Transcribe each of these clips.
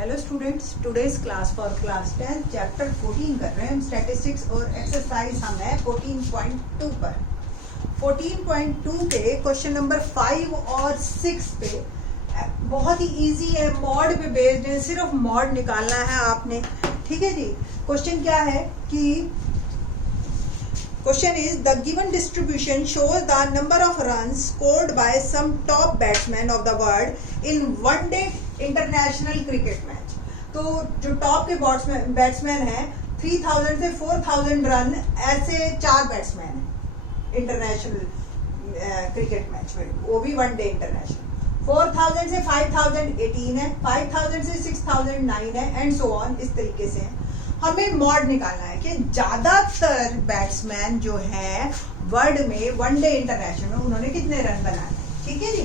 Hello students, today's class for class 10 chapter 14 कर रहे हैं हम स्टैटिस्टिक्स और एक्सरसाइज हम है 14.2 पर। 14.2 के क्वेश्चन नंबर 5 और 6 पे बहुत ही इजी है, मॉड पे बेस्ड है, सिर्फ मॉड निकालना है आपने। ठीक है जी। क्वेश्चन क्या है कि question is the given distribution shows the number of runs scored by some top batsman of the world in one day international cricket match. तो जो टॉप के बैट्समैन हैं 3000 से 4000 रन ऐसे 4 बैट्समैन हैं इंटरनेशनल क्रिकेट मैच में, वो भी वनडे इंटरनेशनल। 4000 से 5000 18 है, 5000 से 6000 9 है एंड सो ऑन, इस तरीके से है। हमें मॉड निकालना है कि ज्यादातर बैट्समैन जो है वर्ल्ड में वनडे इंटरनेशनल में उन्होंने कितने रन बनाए हैं। ठीक है जी।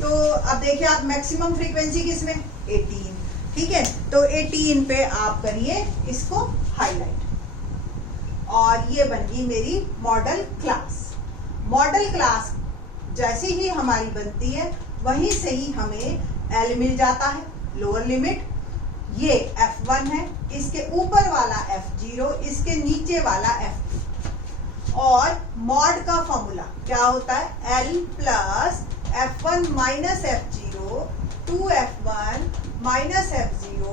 तो अब देखिए आप मैक्सिमम फ्रीक्वेंसी किसमें 18। ठीक है, तो 18 पे आप करिए इसको हाईलाइट और ये बन गई मेरी मॉडल क्लास। मॉडल क्लास जैसे ही हमारी बनती है वहीं से ही हमें एल मिल जाता है, लोअर लिमिट। ये F1 है, इसके ऊपर वाला F0, इसके नीचे वाला F2। और मॉड का फॉर्मूला क्या होता है L plus F1 minus F0 2F1 minus F0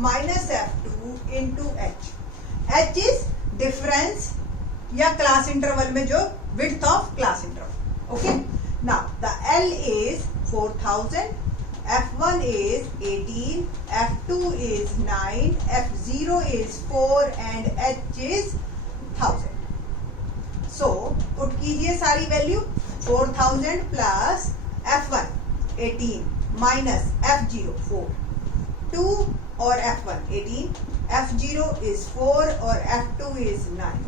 minus F2 into H। H is difference या क्लास इंटरवल में जो width of class interval. Okay, now the L is 4000, F1 is 18, F2 is 9, F0 is 4 and H is 1000. So put कीजिए सारी value. 4000 plus F1 18 minus F0 4, 2 और F1 18, F0 is 4 और F2 is 9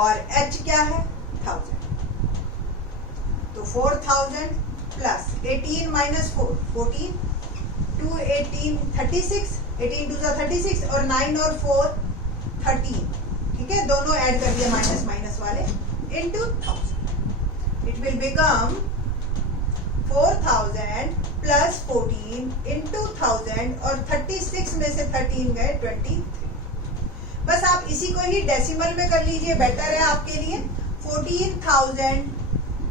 और H क्या है 1000। तो 4000 plus 18 minus 4 14, 2 18 36, 18 2 36 और 9 और 4 13। ठीक है, दोनों ऐड कर दिए माइनस माइनस वाले into 1000। It will become 4000 plus 14 into 1000 और 36 में से 13 गए 23। बस आप इसी को ही डेसिमल में कर लीजिए, बेटर है आपके लिए। 14000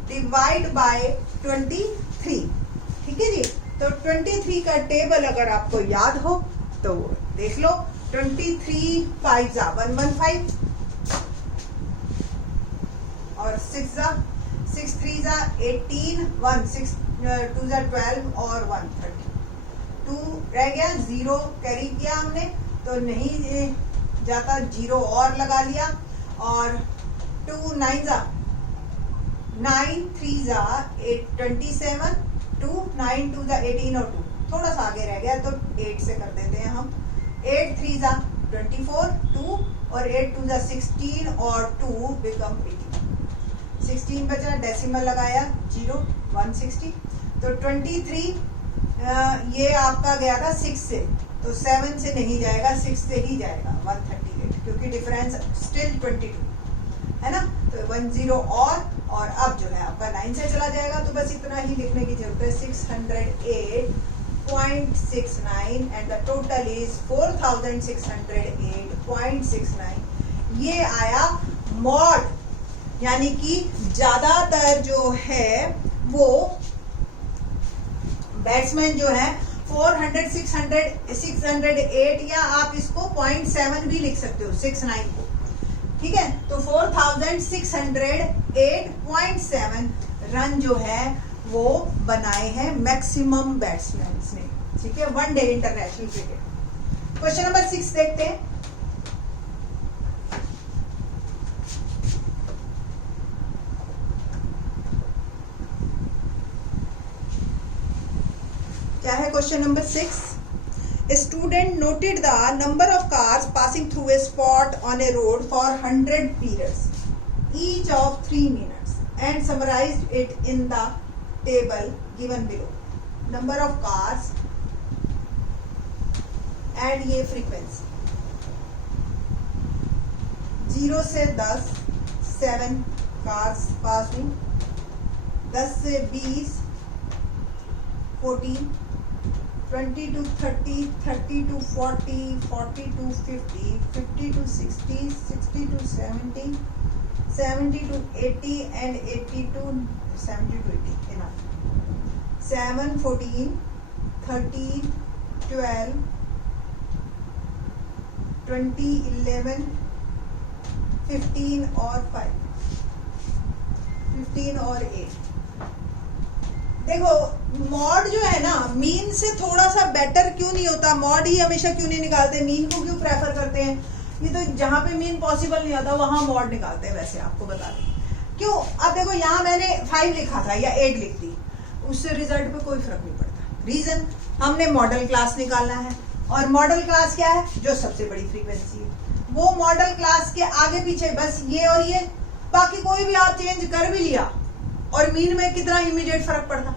डिवाइड बाय 23। ठीक है जी। तो 23 का टेबल अगर आपको याद हो तो देख लो। 23 5 जा 115 और 6 जा 6 3 जा 18 1 6 2 जा 12 और 130। 2 रह गया, 0 कैरी किया हमने तो नहीं जाता, 0 और लगा लिया और 2 9 जा 9 3 जा 8 27, 2 9 2 जा 18 और 2 थोड़ा सा आगे रह गया तो 8 से कर देते हैं हम। 8 3 जा 24 2 और 8 2 जा 16 और 2 बिकम 18। 16 बचा, डेसिमल लगाया 0 160। तो 23 ये आपका गया था 6 से, तो 7 से नहीं जाएगा, 6 से ही जाएगा 138 क्योंकि डिफरेंस स्टिल 22 है ना। तो 10 और अब जो है आपका 9 से चला जाएगा। तो बस इतना ही लिखने की जरूरत है, 608.69 एंड द टोटल इज 4608.69। ये आया मॉड, यानी कि ज्यादातर जो है वो बैट्समैन जो है 400 600 608 या आप इसको 0.7 भी लिख सकते हो 69 को। ठीक है, तो 4608.7 रन जो है वो बनाए हैं मैक्सिमम बैट्समैन ने। ठीक है, one day international cricket. Question number 6 देखते हैं। क्या है question number 6? A student noted the number of cars passing through a spot on a road for 100 periods, each of 3 minutes, and summarized it in the table given below. Number of cars and ये frequency 0 से 10 7 cars passing, 10 से 20 14, 20 to 30, 30 to 40, 40 to 50, 50 to 60, 60 to 70, 70 to 80 and 80 to 70 to 80. Enough. 7, 14, 13, 12, 20, 11, 15 और 5, 15 और 8. देखो mod जो है ना mean से थोड़ा सा बेटर क्यों नहीं होता, मॉड ही हमेशा क्यों नहीं निकालते, मीन को क्यों प्रेफर करते हैं, ये तो जहां पे मीन पॉसिबल नहीं होता वहां मॉड निकालते हैं. वैसे आपको बता दें क्यों. अब देखो यहाँ मैंने 5 लिखा था या 8 लिख दी, उससे रिजल्ट पे कोई फर्क नहीं पड़ता. रीजन, हमने मॉडल क्लास निकालना है और मॉडल क्लास क्या है, जो सबसे बड़ी फ्रीक्वेंसी है. वो मॉडल क्लास के आगे पीछे बस ये और ये, बाकी कोई भी आप चेंज कर भी लिया और मीन में कितना इमीडिएट फर्क पड़ता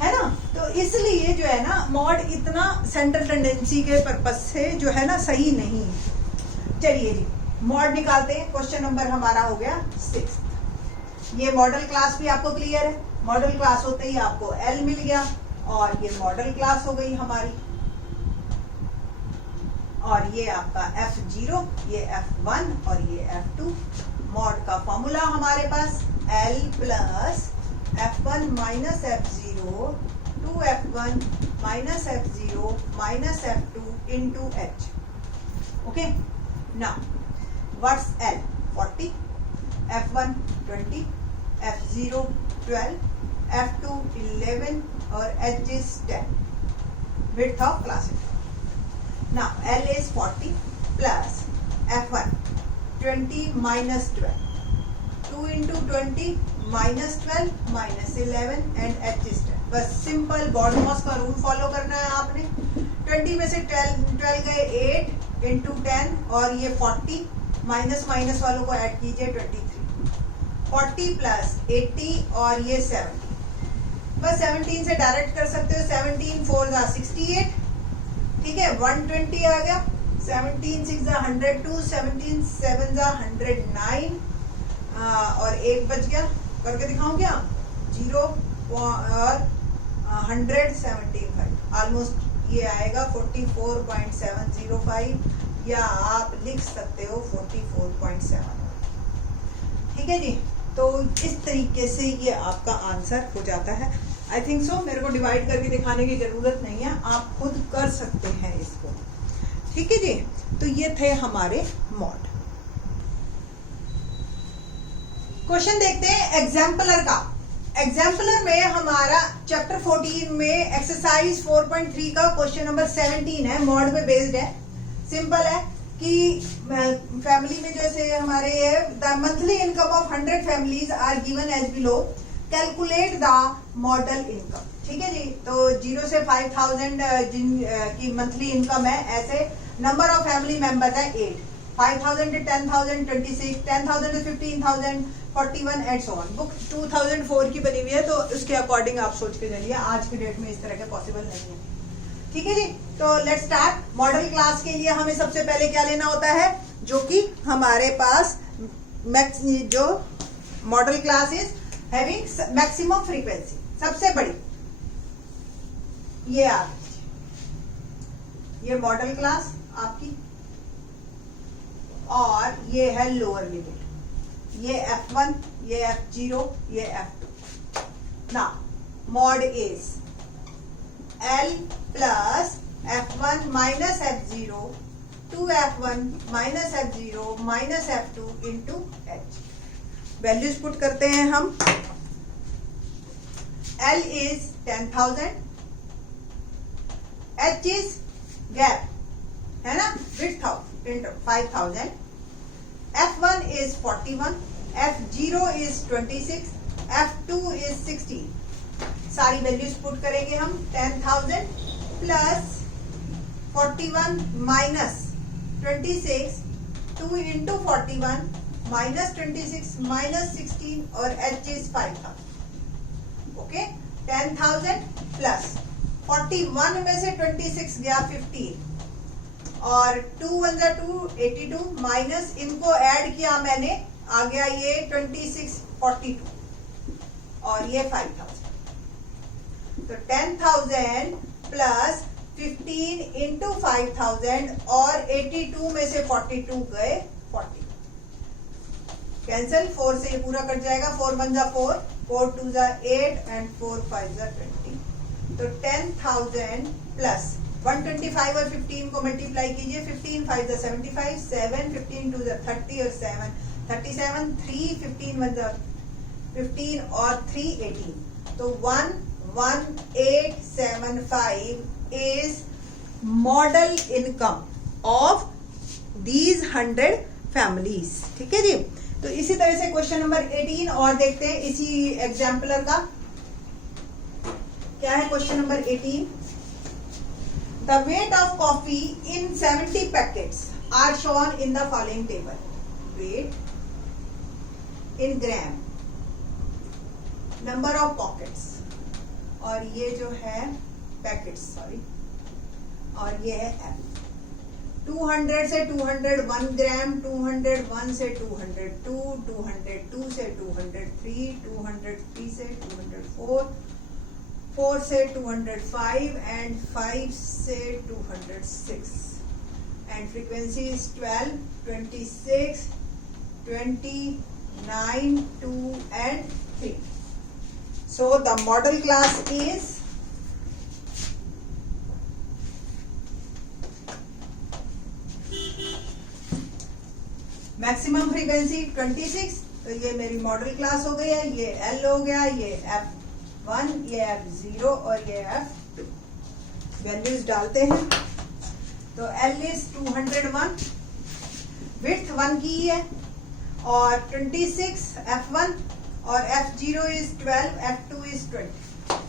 है ना. तो इसलिए जो है ना मॉड इतना सेंट्रल टेंडेंसी के पर्पज से जो है ना सही नहीं है. चलिए जी मॉड निकालते हैं. क्वेश्चन नंबर हमारा हो गया 6. ये मॉडल क्लास भी आपको क्लियर है. मॉडल क्लास होते ही आपको एल मिल गया और ये मॉडल क्लास हो गई हमारी. और ये आपका F0, ये F1 और ये F2. मॉड का फॉर्मूला हमारे पास L plus F1 minus F0 2F1 minus F0 minus F2 into H. Okay. Now, what's L? 40, F1 20, F0 12, F2 11 और H is 10. Width of classifier. Now L is 40 plus F1 20 minus 12. 2 into 20 minus 12 minus 11 and H is 10. बस simple BODMAS का rule follow करना है आपने. 20 में से 12 गए 8 into 10 और ये 40 माइनस माइनस वालों को ऐड कीजिए 23. 40 प्लस 80 और ये 70. बस 17 से डायरेक्ट कर सकते हो. 17 4 जा 68. ठीक है 120 आ गया. 17 6 जा 102, 17 7 जा 109 और एक बच गया. करके दिखाऊं क्या? 0 और 175. ऑलमोस्ट ये आएगा 44.705 या आप लिख सकते हो 44.7. ठीक है जी. तो इस तरीके से ये आपका आंसर हो जाता है. I think so. मेरे को डिवाइड करके दिखाने की जरूरत नहीं है, आप खुद कर सकते हैं इसको. ठीक है जी. तो ये थे हमारे मॉड. क्वेश्चन देखते हैं एग्जाम्पलर का. एग्जाम्पलर में हमारा चैप्टर 14 में एक्सरसाइज 4.3 का क्वेश्चन नंबर 17 है. मॉड पे बेस्ड है. सिंपल है कि फैमिली में जैसे हमारे the monthly income of 100 families are given as below. Calculate the model income. ठीक है जी. तो 0 से 5000 जिन की मंथली इनकम है, ऐसे नंबर ऑफ फैमिली मेंबर है 8. 5000 to 10,000 26, 10,000 to 15,000 41 and so on. Book 2004 की बनी हुई है, तो उसके अकॉर्डिंग आप सोच के चलिए. आज के डेट में इस तरह के पॉसिबल नहीं है. ठीक है जी. तो लेट्स स्टार्ट. मॉडल क्लास के लिए हमें सबसे पहले क्या लेना होता है, जो कि हमारे पास जो model class is having maximum frequency, सबसे बड़ी ये आ गई. ये मॉडल क्लास आपकी और ये है लोअर लिमिट. ये F1, ये F0, ये F2. ना mod is L plus F1 minus F0 2F1 minus F0 minus F2 into H. Values put करते हैं हम. L is 10,000, H is gap है ना, width of into 5000. F1 is 41, F0 is 26, F2 is 16. सारी values put करेंगे हम. 10,000 plus 41 minus 26, 2 into 41 minus 26 minus 16 और H is 5,000. Okay. 10,000 plus 41 में से 26 गया 15 और 2 1 जा 2 82 माइनस इनको ऐड किया मैंने, आ गया ये 26 42 और ये 5000. तो 10,000 प्लस 15 इंटू 5000 और 82 में से 42 गए 40 कैंसिल, 4 से ये पूरा कट जाएगा, 4 1 जा 4, 4 2 जा 8 एंड 4 5 जा 20। तो 10,000 प्लस 125 और 15 को मल्टीप्लाई कीजिए, 15 5 जा 75, 7 15 2 जा 30 और 7 37, 3 15 1 जा 15 और 3 18। तो 11875 is model income of these 100 families। ठीक है जी। तो इसी तरह से क्वेश्चन नंबर 18 और देखते हैं इसी एग्जाम्पलर का। क्या है question number 18? The weight of coffee in 70 packets are shown in the following table. Weight in gram, number of pockets, और ये जो है पैकेट्स, सॉरी, और ये है एफ। 200 से 201 ग्राम, 201 से 202, 202 से 203, 203 से 204, 4 से 205 एंड 5 से 206 and frequency is 12, 26, 29, 2 and 3. So the model class is maximum frequency 26। तो ये मेरी मॉडल क्लास हो गई है, ये L हो गया, ये F1, ये F0 और ये F2। वैल्यूज डालते हैं। तो L इज 201, विड्थ 1 की है, और 26 F1 और F0 is 12, F2 is 20।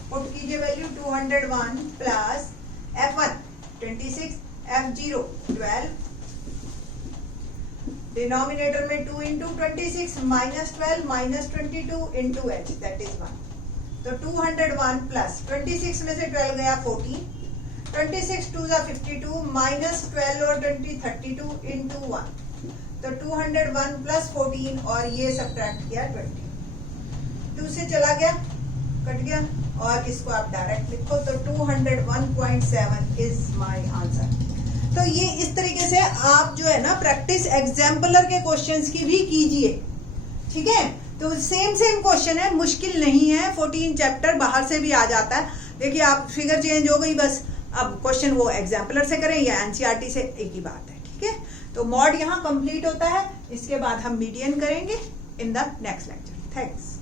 Put कीजिए value 201 plus F1 26, F0 12, denominator में 2 into 26 minus 12 minus 22 into H, that is 1। तो 201 प्लस 26 में से 12 गया 14, 26 2 जा 52 माइनस 12 और 20 32 इंटू 1। तो 201 प्लस 14 और ये सब्ट्रैक्ट किया 20, 2 से चला गया, कट गया, और इसको आप डायरेक्ट लिखो। तो 201.7 इज माय आंसर। तो ये इस तरीके से आप जो है ना प्रैक्टिस एग्जाम्पलर के क्वेश्चंस की भी कीजिए। ठीक है, तो सेम क्वेश्चन है, मुश्किल नहीं है। 14 चैप्टर बाहर से भी आ जाता है। देखिए आप फिगर चेंज हो गई बस, अब क्वेश्चन वो एग्जाम्पलर से करें या एनसीईआरटी से, एक ही बात है। ठीक है, तो मॉड यहाँ कंप्लीट होता है। इसके बाद हम मीडियन करेंगे in the next lecture. Thanks.